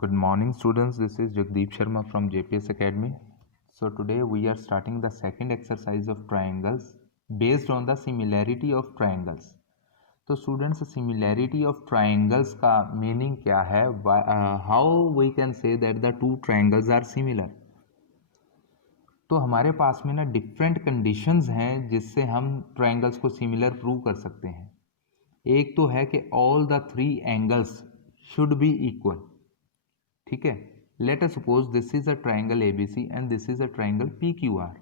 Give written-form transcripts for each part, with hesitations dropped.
Good morning students, this is Jagdeep Sharma from JPS Academy. So today we are starting the second exercise of triangles based on the similarity of triangles. तो students, similarity of triangles का meaning क्या है? How we can say that the two triangles are similar? तो हमारे पास में ना different conditions हैं जिससे हम ट्राइंगल्स को सिमिलर प्रूव कर सकते हैं. एक तो है कि all the three angles should be equal. ठीक है, let us suppose this is a triangle ABC and this is a triangle P Q R.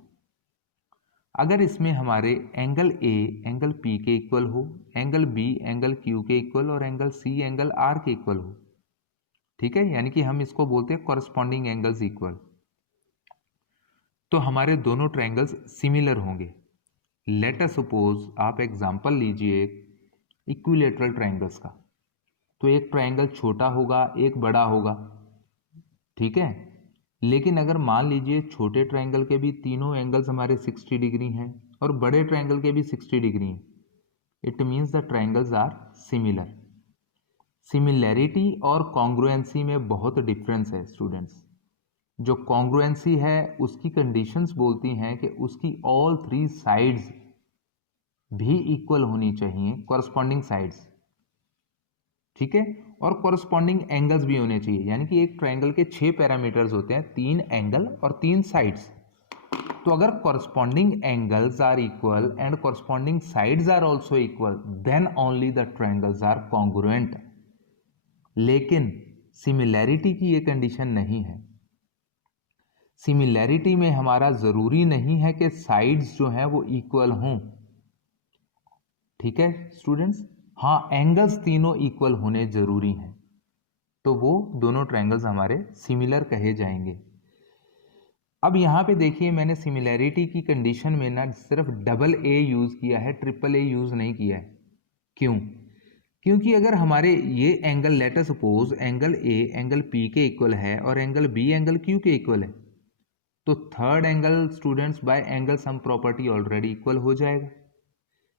अगर इसमें हमारे एंगल ए एंगल पी के इक्वल हो, एंगल बी एंगल क्यू के equal और angle C angle are के इक्वल हो, ठीक है, यानी कि हम इसको बोलते हैं कॉरस्पॉन्डिंग एंगल्स इक्वल, तो हमारे दोनों ट्राइंगल्स सिमिलर होंगे. लेट अस सपोज आप एग्जांपल लीजिए इक्विलेटरल ट्राइंगल्स का. तो एक ट्राइंगल छोटा होगा, एक बड़ा होगा, ठीक है, लेकिन अगर मान लीजिए छोटे ट्राइंगल के भी तीनों एंगल्स हमारे 60 डिग्री हैं और बड़े ट्राइंगल के भी 60 डिग्री हैं, it means the triangles are similar. Similarity और कॉन्ग्रुएंसी में बहुत डिफरेंस है स्टूडेंट्स. जो कॉन्ग्रुएंसी है उसकी कंडीशंस बोलती हैं कि उसकी ऑल थ्री साइड्स भी इक्वल होनी चाहिए, कॉरस्पॉन्डिंग साइड्स, ठीक है, और कॉरस्पॉन्डिंग एंगल्स भी होने चाहिए. यानी कि एक ट्राइंगल के 6 पैरामीटर्स होते हैं, 3 एंगल और 3 साइड्स. तो अगर corresponding angles are equal and corresponding sides are also equal, then only the triangles are congruent. लेकिन सिमिलैरिटी की ये कंडीशन नहीं है. सिमिलैरिटी में हमारा जरूरी नहीं है कि साइड्स जो हैं वो इक्वल हों, ठीक है स्टूडेंट्स. हाँ, एंगल्स तीनों इक्वल होने जरूरी हैं, तो वो दोनों ट्रायंगल्स हमारे सिमिलर कहे जाएंगे. अब यहां पे देखिए, मैंने सिमिलैरिटी की कंडीशन में ना सिर्फ डबल ए यूज किया है, ट्रिपल ए यूज नहीं किया है. क्यों? क्योंकि अगर हमारे ये angle, let us suppose angle A angle P के इक्वल है और एंगल बी एंगल क्यू के इक्वल है, तो third angle students bye angle sum property already equal हो जाएगा.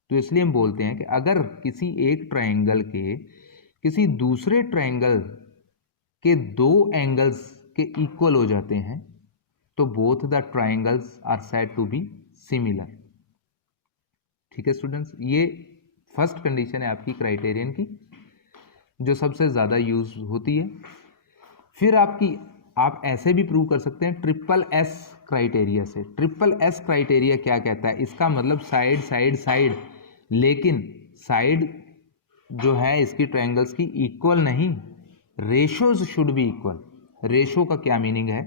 तो इसलिए हम बोलते हैं कि अगर किसी एक ट्रायंगल के किसी दूसरे ट्रायंगल के दो एंगल्स के इक्वल हो जाते हैं, तो both the triangles are said to be similar. ठीक है स्टूडेंट्स, ये फर्स्ट कंडीशन है आपकी क्राइटेरियन की, जो सबसे ज़्यादा यूज होती है. फिर आप ऐसे भी प्रूव कर सकते हैं ट्रिपल एस क्राइटेरिया से. ट्रिपल एस क्राइटेरिया क्या कहता है? इसका मतलब साइड साइड साइड, लेकिन साइड जो है इसकी ट्रायंगल्स की इक्वल नहीं, ratios should be equal. Ratio का क्या मीनिंग है?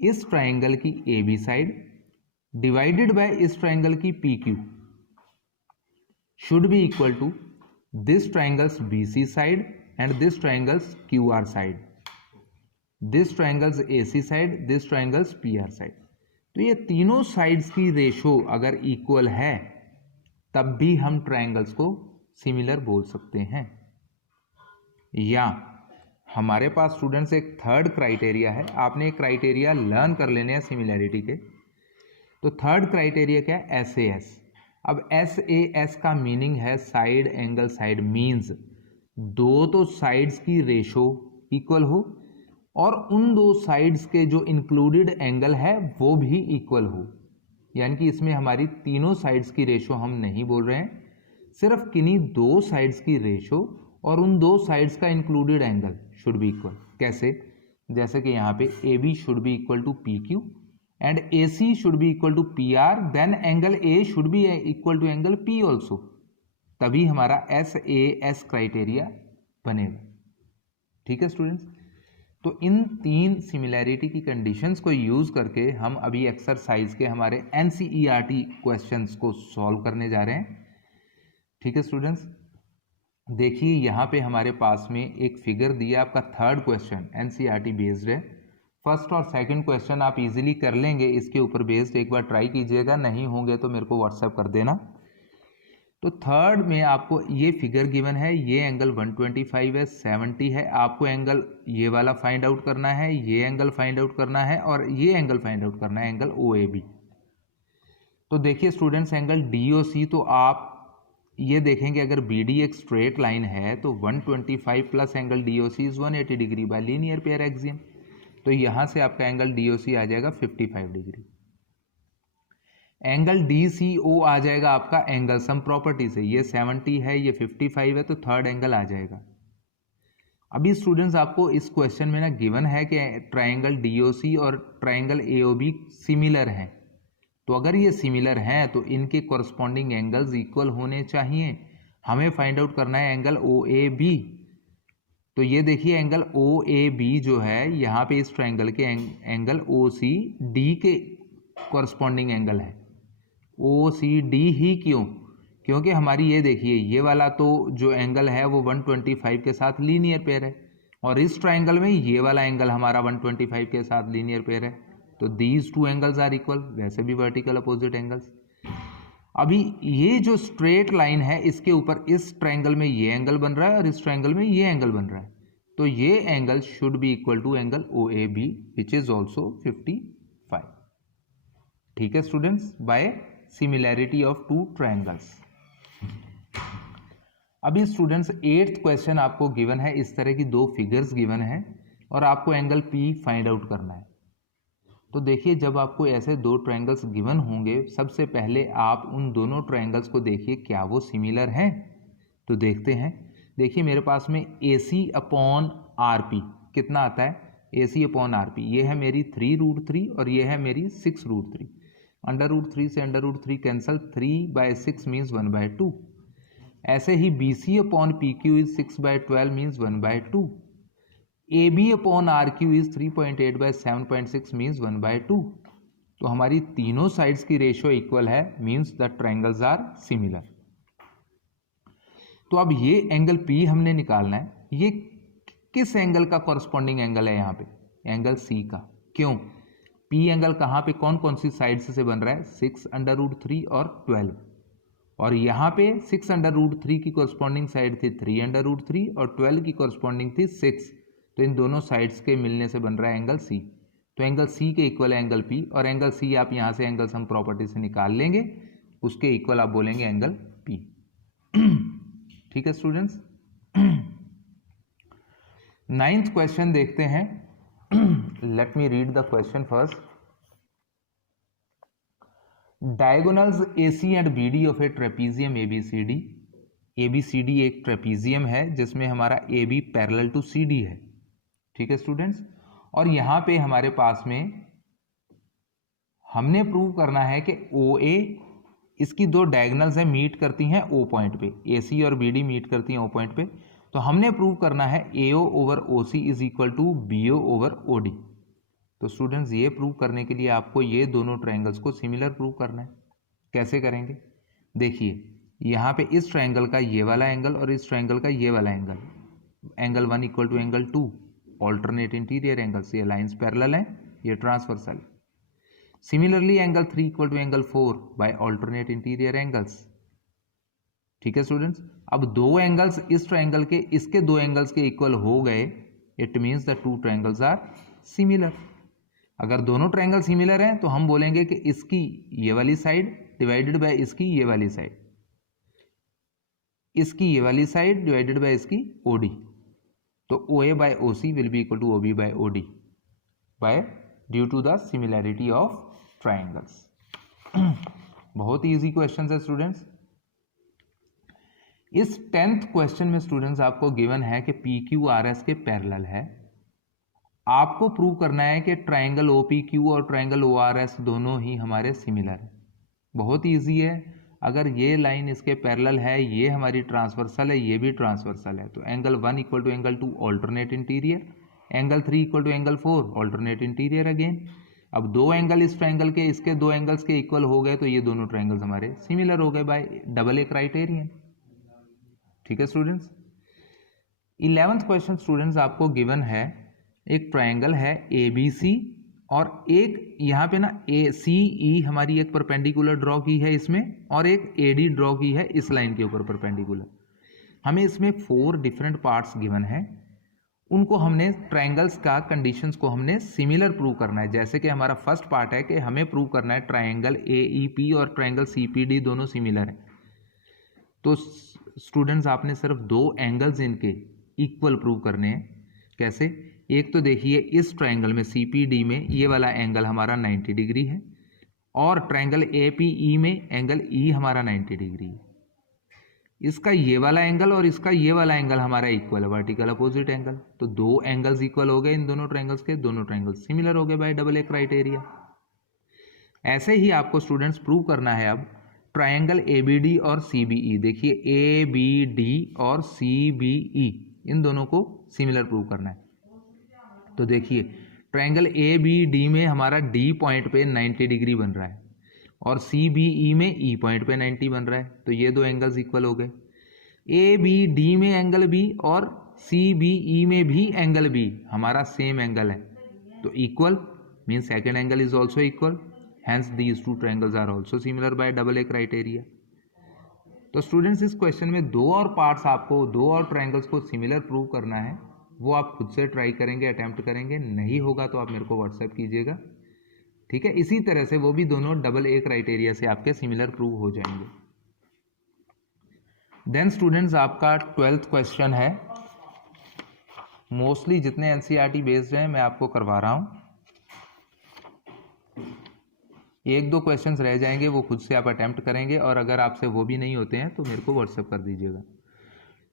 इस ट्रायंगल की A B side divided by इस ट्रायंगल की P Q should be equal to this triangles B C side and this triangles Q R side, this triangles A C side, this triangles P R side. तो ये तीनों sides की ratio अगर equal है, तब भी हम ट्रायंगल्स को सिमिलर बोल सकते हैं. या हमारे पास स्टूडेंट्स एक थर्ड क्राइटेरिया है. आपने क्राइटेरिया लर्न कर लेने हैं सिमिलैरिटी के. तो थर्ड क्राइटेरिया क्या है? S A S. अब एस ए एस का मीनिंग है साइड एंगल साइड, मीन्स दो तो साइड्स की रेशो इक्वल हो और उन दो साइड्स के जो इंक्लूडेड एंगल है वो भी इक्वल हो. यानी कि इसमें हमारी तीनों साइड्स की रेशो हम नहीं बोल रहे हैं, सिर्फ किन्हीं दो साइड्स की रेशो और उन दो साइड्स का included angle should be equal. कैसे? जैसे कि यहाँ पे A B should be equal to P Q and A C should be equal to P R, then angle A should be equal to angle P also. तभी हमारा S A S criteria बनेगा. ठीक है students, तो इन तीन similarity की conditions को use करके हम अभी एक्सरसाइज के हमारे एनसीईआरटी क्वेश्चंस को सॉल्व करने जा रहे हैं. ठीक है स्टूडेंट्स, देखिए यहाँ पे हमारे पास में एक फिगर दिया, आपका थर्ड क्वेश्चन एनसीईआरटी बेस्ड है. फर्स्ट और सेकंड क्वेश्चन आप इजीली कर लेंगे, इसके ऊपर बेस्ड एक बार ट्राई कीजिएगा, नहीं होंगे तो मेरे को व्हाट्सएप कर देना. तो थर्ड में आपको ये फिगर गिवन है, ये एंगल 125 है, 70 है. आपको एंगल ये वाला फाइंड आउट करना है, ये एंगल फाइंड आउट करना है और ये एंगल फाइंड आउट करना है, एंगल ओ ए बी. तो देखिए students, angle D O C तो आप ये देखेंगे अगर बी डी एक स्ट्रेट लाइन है तो 125 plus angle D O C is 180 degree by linear pair axiom. तो यहाँ से आपका एंगल डी ओ सी आ जाएगा 55 डिग्री। एंगल डी सी ओ आ जाएगा आपका एंगल सम प्रॉपर्टी से, ये 70 है ये 55 है, तो थर्ड एंगल आ जाएगा। अभी स्टूडेंट्स आपको इस क्वेश्चन में ना गिवन है कि ट्राइंगल डी ओ सी और triangle A O B similar हैं, तो अगर ये सिमिलर हैं तो इनके कॉरस्पॉन्डिंग एंगल्स इक्वल होने चाहिए। हमें फाइंड आउट करना है एंगल ओ ए बी। तो ये देखिए एंगल ओ ए बी जो है यहाँ पे इस ट्राइंगल के एंगल ओ सी डी के कॉरस्पॉन्डिंग एंगल है। ओ सी डी ही क्यों? क्योंकि हमारी ये देखिए ये वाला तो जो एंगल है वो 125 के साथ लीनियर पेयर है, और इस ट्राइंगल में ये वाला एंगल हमारा 125 के साथ लीनियर पेयर है, तो these two angles are equal. वैसे भी वर्टिकल अपोजिट एंगल्स। अभी ये जो स्ट्रेट लाइन है इसके ऊपर इस ट्राइंगल में ये एंगल बन रहा है और इस ट्राइंगल में ये एंगल बन रहा है, तो ये angle should be equal to angle O A B which is also 55। ठीक है students, by similarity of two triangles. अभी स्टूडेंट्स 8th क्वेश्चन आपको गिवन है, इस तरह की दो फिगर्स गिवन है और आपको एंगल पी फाइंड आउट करना है। तो देखिए जब आपको ऐसे दो ट्रायंगल्स गिवन होंगे, सबसे पहले आप उन दोनों ट्रायंगल्स को देखिए क्या वो सिमिलर हैं। तो देखते हैं। देखिए मेरे पास में AC अपॉन RP कितना आता है, AC अपॉन RP ये है मेरी 3√3 और ये है मेरी 6√3। √3 से √3 कैंसल, 3/6 मीन्स 1/2। ऐसे ही BC upon PQ is 6/12 means 1/2। AB upon RQ is 3.8/7.6 means 1/2। तो हमारी तीनों साइड्स की रेशियो इक्वल है, means the triangles are similar. तो अब ये एंगल P हमने निकालना है, ये किस एंगल का कॉरस्पॉन्डिंग एंगल है यहाँ पे, एंगल C का। क्यों? P एंगल कहाँ पे कौन कौन सी साइड से बन रहा है, 6√3 और 12, और यहाँ पे 6√3 की कॉरस्पॉन्डिंग साइड थी 3√3 और 12 की कॉरस्पॉन्डिंग थी 6, तो इन दोनों साइड्स के मिलने से बन रहा है एंगल C। तो एंगल C के इक्वल है एंगल P, और एंगल C आप यहाँ से एंगल सम प्रॉपर्टी से निकाल लेंगे, उसके इक्वल आप बोलेंगे एंगल P। ठीक है स्टूडेंट्स। 9th क्वेश्चन देखते हैं। Let me read the question first. Diagonals AC and BD of A trapezium ABCD। ABCD एक ट्रेपीजियम है जिसमें हमारा AB पैरेलल टू CD है। ठीक है स्टूडेंट्स, और यहां पे हमारे पास में हमने प्रूव करना है कि OA इसकी दो डायगोनल्स है, मीट करती हैं O पॉइंट पे, AC और BD मीट करती हैं O पॉइंट पे। तो हमने प्रूव करना है AO over OC is equal to BO over OD। तो स्टूडेंट्स ये प्रूव करने के लिए आपको ये दोनों ट्रायंगल्स को सिमिलर प्रूव करना है। कैसे करेंगे? देखिए यहाँ पे इस ट्रायंगल का ये वाला एंगल और इस ट्रायंगल का ये वाला angle, angle 1 equal to angle 2, alternate interior angles, ये लाइंस पैरेलल हैं, ये transversal. Similarly angle 3 equal to angle 4 by alternate interior angles. ठीक है स्टूडेंट्स, अब दो एंगल्स इस ट्रायंगल के इसके दो एंगल्स के इक्वल हो गए, it means the two triangles are similar. अगर दोनों ट्रायंगल सिमिलर हैं तो हम बोलेंगे कि इसकी ये वाली साइड डिवाइडेड बाय इसकी ये वाली साइड, इसकी ये वाली साइड डिवाइडेड बाय इसकी OD। तो OA by OC will be equal to OB by OD by due to the similarity of triangles. बहुत ही इजी क्वेश्चन है स्टूडेंट्स। इस 10th क्वेश्चन में स्टूडेंट्स आपको गिवन है कि PQRS के पैरेलल है। आपको प्रूव करना है कि ट्रायंगल OPQ और ट्रायंगल ORS दोनों ही हमारे सिमिलर है। बहुत ईजी है, अगर ये लाइन इसके पैरेलल है, ये हमारी ट्रांसवर्सल है, ये भी ट्रांसवर्सल है, तो angle 1 equal to angle 2 alternate interior, angle 3 equal to angle 4 alternate interior again. अब दो एंगल इस ट्रायंगल के इसके दो एंगल्स के इक्वल हो गए, तो ये दोनों ट्रायंगल्स हमारे सिमिलर हो गए बाय डबल ए क्राइटेरियन। ठीक है स्टूडेंट्स। 11th क्वेश्चन स्टूडेंट्स आपको गिवन है, एक ट्रायंगल है ABC और एक यहाँ पे ना ACE हमारी एक परपेंडिकुलर ड्रॉ की है इसमें, और एक AD ड्रॉ की है इस लाइन के ऊपर परपेंडिकुलर। हमें इसमें 4 डिफरेंट पार्ट्स गिवन है, उनको हमने ट्रायंगल्स का कंडीशंस को हमने सिमिलर प्रूव करना है। जैसे कि हमारा फर्स्ट पार्ट है कि हमें प्रूव करना है ट्रायंगल AEP और ट्रायंगल CPD दोनों सिमिलर है। तो स्टूडेंट्स आपने सिर्फ 2 एंगल्स इनके इक्वल प्रूव करने हैं। कैसे? एक तो देखिए इस ट्रायंगल में CPD में ये वाला एंगल हमारा 90 डिग्री है और ट्रायंगल APE में एंगल E हमारा 90 डिग्री है। इसका ये वाला एंगल और इसका ये वाला एंगल हमारा इक्वल है, वर्टिकल अपोजिट एंगल। तो 2 एंगल्स इक्वल हो गए इन दोनों ट्रायंगल्स के, दोनों ट्रायंगल्स सिमिलर हो गए बाय डबल ए क्राइटेरिया। ऐसे ही आपको स्टूडेंट्स प्रूव करना है अब ट्रायंगल ABD और CBE। देखिए ABD और CBE इन दोनों को सिमिलर प्रूव करना है। तो देखिए ट्रायंगल ABD में हमारा D पॉइंट पे 90 डिग्री बन रहा है और CBE में E पॉइंट पे 90 बन रहा है, तो ये 2 एंगल्स इक्वल हो गए। ABD में एंगल B और CBE में भी एंगल B हमारा सेम एंगल है, तो equal mean second angle is also equal, hence these 2 triangles are also similar by double A criteria। तो स्टूडेंट्स इस क्वेश्चन में 2 और पार्ट्स आपको 2 और ट्रायंगल्स को सिमिलर प्रूव करना है, वो आप खुद से ट्राई करेंगे, अटेम्प्ट करेंगे। नहीं होगा तो आप मेरे को व्हाट्सएप कीजिएगा, ठीक है। इसी तरह से वो भी दोनों डबल ए क्राइटेरिया से आपके सिमिलर प्रूव हो जाएंगे। देन स्टूडेंट्स आपका 12th क्वेश्चन है। मोस्टली जितने एनसीईआरटी बेस्ड हैं मैं आपको करवा रहा हूं, 1-2 क्वेश्चंस रह जाएंगे, वो खुद से आप अटेम्प्ट करेंगे और अगर आपसे वो भी नहीं होते हैं तो मेरे को व्हाट्सएप कर दीजिएगा।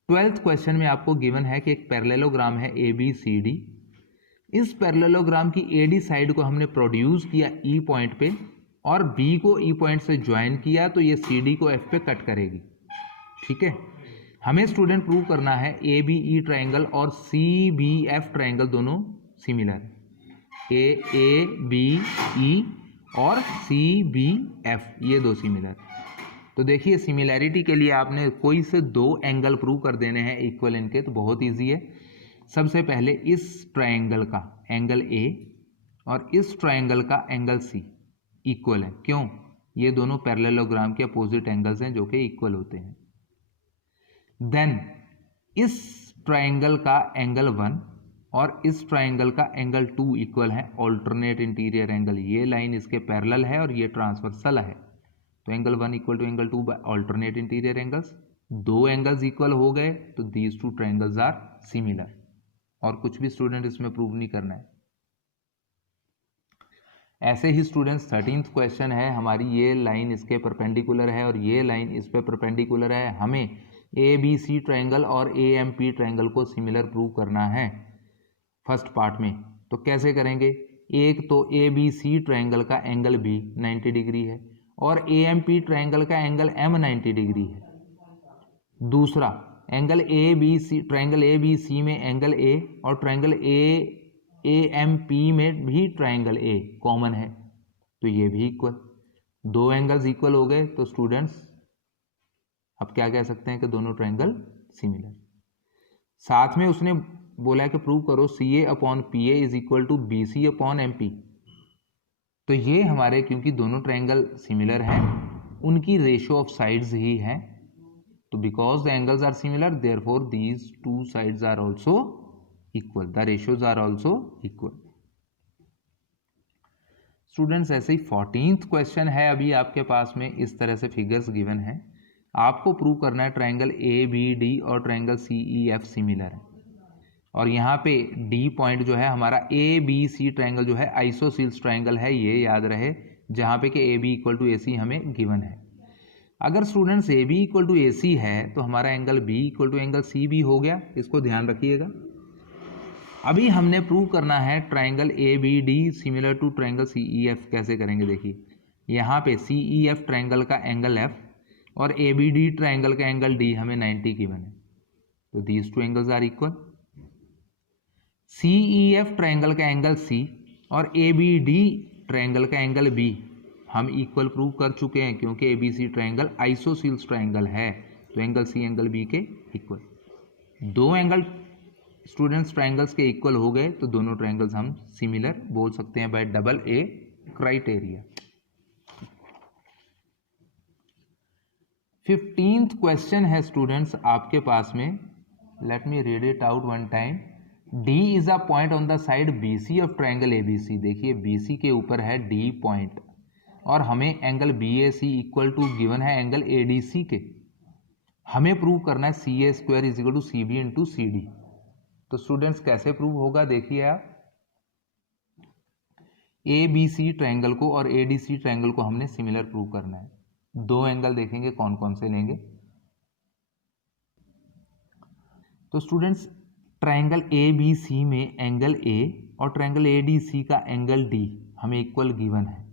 12th क्वेश्चन में आपको गिवन है कि एक पैरेललोग्राम है ABCD। इस पैरेललोग्राम की AD साइड को हमने प्रोड्यूस किया E पॉइंट पे और B को E पॉइंट से ज्वाइन किया, तो ये CD को F पे कट करेगी, ठीक है। हमें स्टूडेंट प्रूव करना है ABE ट्रायंगल और CBF ट्रायंगल दोनों सिमिलर है। ABE और CBF ये 2 सिमिलर। तो देखिए सिमिलैरिटी के लिए आपने कोई से 2 एंगल प्रूव कर देने हैं इक्वल इनके, तो बहुत इजी है। सबसे पहले इस ट्रायंगल का एंगल A और इस ट्रायंगल का एंगल C इक्वल है। क्यों? ये दोनों पैरेललोग्राम के अपोजिट एंगल्स हैं जो कि इक्वल होते हैं। देन इस ट्रायंगल का एंगल 1 और इस ट्रायंगल का एंगल 2 इक्वल है, ऑल्टरनेट इंटीरियर एंगल। ये लाइन इसके पैरेलल है और ये ट्रांसवर्सल है, तो angle 1 equal to angle 2 by alternate interior angles. 2 angles equal हो गए तो दीज 2 ट्रायंगल्स आर सिमिलर। और कुछ भी स्टूडेंट इसमें प्रूव नहीं करना है। ऐसे ही स्टूडेंट्स 13th क्वेश्चन है, हमारी ये लाइन इसके परपेंडिकुलर है और ये लाइन इस पे परपेंडिकुलर है। हमें ABC ट्रायंगल और AMP ट्रायंगल को सिमिलर प्रूव करना है फर्स्ट पार्ट में। तो कैसे करेंगे? एक तो ABC ट्रायंगल का एंगल B 90 डिग्री है और AMP ट्रायंगल का एंगल M 90 डिग्री है। दूसरा एंगल ट्रायंगल ABC में एंगल A और ट्रायंगल AMP में भी ट्रायंगल A कॉमन है, तो ये भी इक्वल। 2 एंगल्स इक्वल हो गए तो स्टूडेंट्स अब क्या कह सकते हैं कि दोनों ट्रायंगल सिमिलर। साथ में उसने बोला कि प्रूव करो CA/PA is equal to BC/MP। तो ये हमारे क्योंकि दोनों ट्रायंगल सिमिलर हैं, उनकी रेशियो ऑफ साइड्स ही है, तो because the angles are similar therefore these 2 sides are also equal, the ratios are also equal. Students ऐसे ही 14th क्वेश्चन है अभी आपके पास में, इस तरह से फिगर्स गिवन है। आपको प्रूव करना है ट्रायंगल ABD और ट्रायंगल CEF सिमिलर है और यहाँ पे D पॉइंट जो है हमारा ABC ट्रायंगल जो है आइसोसील्स ट्रायंगल है, ये याद रहे, जहाँ पे कि AB इक्वल टू AC हमें गिवन है। अगर students AB equal to AC है तो हमारा angle B equal to angle C भी हो गया, इसको ध्यान रखिएगा। अभी हमने प्रूव करना है triangle ABD similar to triangle CEF। कैसे करेंगे? देखिए यहाँ पे CEF ट्रायंगल का एंगल F और ABD ट्रायंगल का एंगल D हमें 90 गिवन है, तो these 2 angles are equal. CEF triangle का एंगल C और ABD ट्रायंगल का एंगल B हम इक्वल प्रूव कर चुके हैं, क्योंकि ABC ट्रायंगल आइसोसील्स ट्रायंगल है, तो एंगल C एंगल B के इक्वल। 2 एंगल स्टूडेंट्स ट्रायंगल्स के इक्वल हो गए तो दोनों ट्रायंगल्स हम सिमिलर बोल सकते हैं bye double A criteria. 15th question है स्टूडेंट्स आपके पास में, let me read it out one time. D is a point on the side BC of triangle ABC। देखिए BC के ऊपर है D पॉइंट और हमें angle BAC equal to given है एंगल ADC के, हमें प्रूव करना है C A square is equal to C B into C D. तो स्टूडेंट्स कैसे प्रूव होगा, देखिए आप, ए बी सी ट्रायंगल को और ए डी सी ट्रायंगल को हमने सिमिलर प्रूव करना है। दो एंगल देखेंगे कौन कौन से लेंगे। तो students triangle A B C में एंगल ए और ट्रायंगल ए डी सी का एंगल डी हमें इक्वल गिवन है।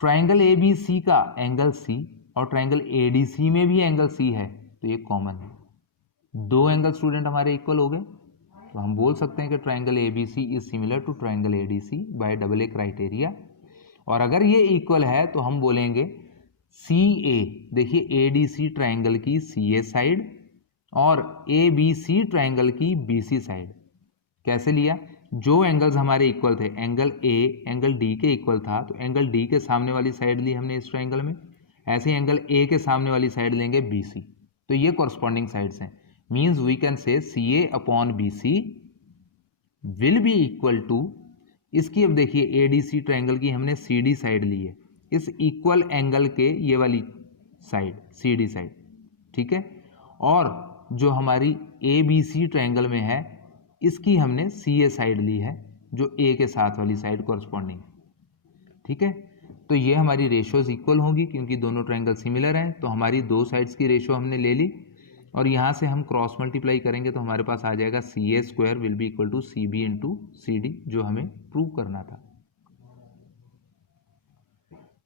ट्रायंगल ए बी सी का एंगल सी और ट्रायंगल ए डी सी में भी एंगल सी है, तो ये कॉमन है। दो एंगल स्टूडेंट हमारे इक्वल हो गए, तो हम बोल सकते हैं कि triangle A B C is similar to triangle A D C by double A criteria. और अगर ये इक्वल है तो हम बोलेंगे सी ए, देखिए ए डी सी ट्रायंगल की सी ए साइड और ए बी सी ट्रायंगल की बी सी साइड। कैसे लिया, जो एंगल्स हमारे इक्वल थे, एंगल ए एंगल डी के इक्वल था, तो एंगल डी के सामने वाली साइड ली हमने इस ट्रायंगल में, ऐसे एंगल ए के सामने वाली साइड लेंगे बी सी, तो ये कॉरस्पॉन्डिंग साइड्स हैं। Means we can say C A upon B C will be equal to, इसकी अब देखिए ए डी सी ट्रायंगल की हमने सी डी साइड ली है, इस इक्वल एंगल के ये वाली साइड सी डी साइड, ठीक है। और जो हमारी ए बी सी ट्रायंगल में है इसकी हमने सी ए साइड ली है, जो ए के साथ वाली साइड कॉरस्पॉन्डिंग, ठीक है। तो ये हमारी रेशियोज इक्वल होंगी क्योंकि दोनों ट्रायंगल सिमिलर हैं, तो हमारी दो साइड्स की रेशियो हमने ले ली और यहाँ से हम क्रॉस मल्टीप्लाई करेंगे तो हमारे पास आ जाएगा C A square will be equal to C B into C D, जो हमें प्रूव करना था।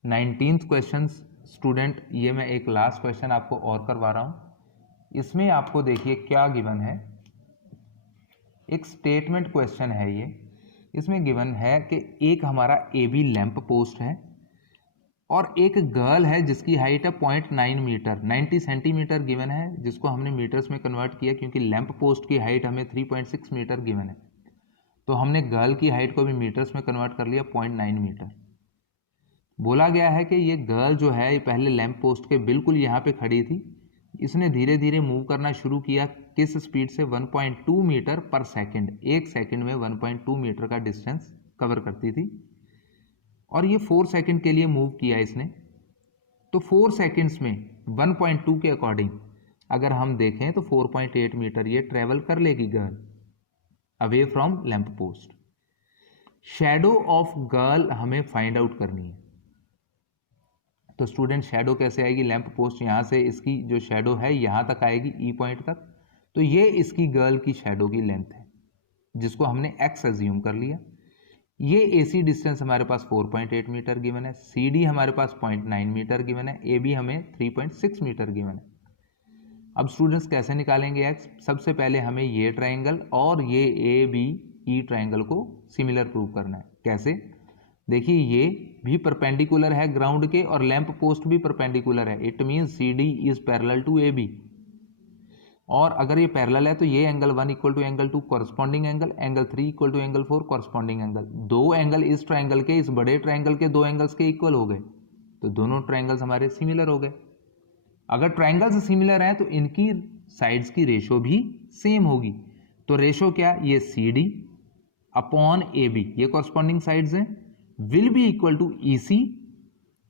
19th क्वेश्चन स्टूडेंट, ये मैं एक लास्ट क्वेश्चन आपको और करवा रहा हूँ। इसमें आपको देखिए क्या गिवन है, एक स्टेटमेंट क्वेश्चन है ये। इसमें गिवन है कि एक हमारा ए बी लैंप पोस्ट है और एक गर्ल है जिसकी हाइट है 0.9 मीटर, 90 सेंटीमीटर गिवन है, जिसको हमने मीटर्स में कन्वर्ट किया क्योंकि लैंप पोस्ट की हाइट हमें 3.6 मीटर गिवन है, तो हमने गर्ल की हाइट को भी मीटर्स में कन्वर्ट कर लिया 0.9 मीटर। बोला गया है कि ये गर्ल जो है ये पहले लैंप पोस्ट के बिल्कुल यहाँ पे खड़ी थी, इसने धीरे धीरे मूव करना शुरू किया, किस स्पीड से, 1.2 मीटर पर सेकंड, एक सेकंड में 1.2 मीटर का डिस्टेंस कवर करती थी और ये 4 सेकंड के लिए मूव किया इसने। तो 4 सेकंड्स में 1.2 के अकॉर्डिंग अगर हम देखें तो 4.8 मीटर ये ट्रेवल कर लेगी girl away from lamp post. Shadow of girl हमें फाइंड आउट करनी है। तो स्टूडेंट शैडो कैसे आएगी, लैंप पोस्ट यहाँ से इसकी जो शैडो है यहाँ तक आएगी ई पॉइंट तक, तो ये इसकी गर्ल की शैडो की लेंथ है जिसको हमने एक्स एज्यूम कर लिया। ये एसी डिस्टेंस हमारे पास 4.8 मीटर गिवन है, सी डी हमारे पास 0.9 मीटर गिवन है, ए बी हमें 3.6 मीटर गिवन है। अब स्टूडेंट्स कैसे निकालेंगे एक्स, सबसे पहले हमें ये ट्राइंगल और ये ए बी ई ट्राइंगल को सिमिलर प्रूव करना है। कैसे, देखिए ये भी परपेंडिकुलर है ग्राउंड के और लैंप पोस्ट भी परपेंडिकुलर है, it mean C D is parallel to A B. और अगर ये पैरेलल है तो ये angle 1 equal to angle 2 corresponding angle, angle 3 equal to angle 4 corresponding angle. दो एंगल इस ट्राइंगल के, इस बड़े ट्राइंगल के दो एंगल्स के इक्वल हो गए, तो दोनों ट्राइंगल्स हमारे सिमिलर हो गए। अगर ट्राइंगल्स सिमिलर हैं तो इनकी साइड्स की रेशो भी सेम होगी। तो रेशो क्या, ये C D upon A B, ये कॉरस्पॉन्डिंग साइड्स हैं, will be equal to E C,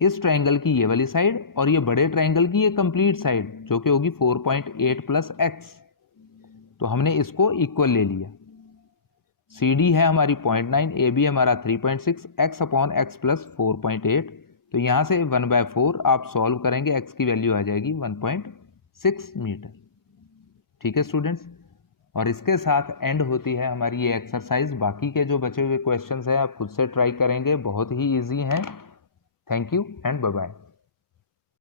इस ट्राइंगल की ये वाली साइड और ये बड़े ट्राइंगल की ये कंप्लीट साइड जो कि होगी 4.8 प्लस एक्स। तो हमने इसको इक्वल ले लिया। सी डी है हमारी 0.9, ए बी हमारा 3.6, एक्स अपॉन एक्स प्लस 4.8। तो यहाँ से 1/4 आप सॉल्व करेंगे, एक्स की वैल्यू आ जाएगी 1.6 मीटर। ठीक है स्टूडेंट्स, और इसके साथ एंड होती है हमारी ये एक्सरसाइज। बाकी के जो बचे हुए क्वेश्चंस हैं आप खुद से ट्राई करेंगे, बहुत ही ईजी हैं। Thank you and bye bye.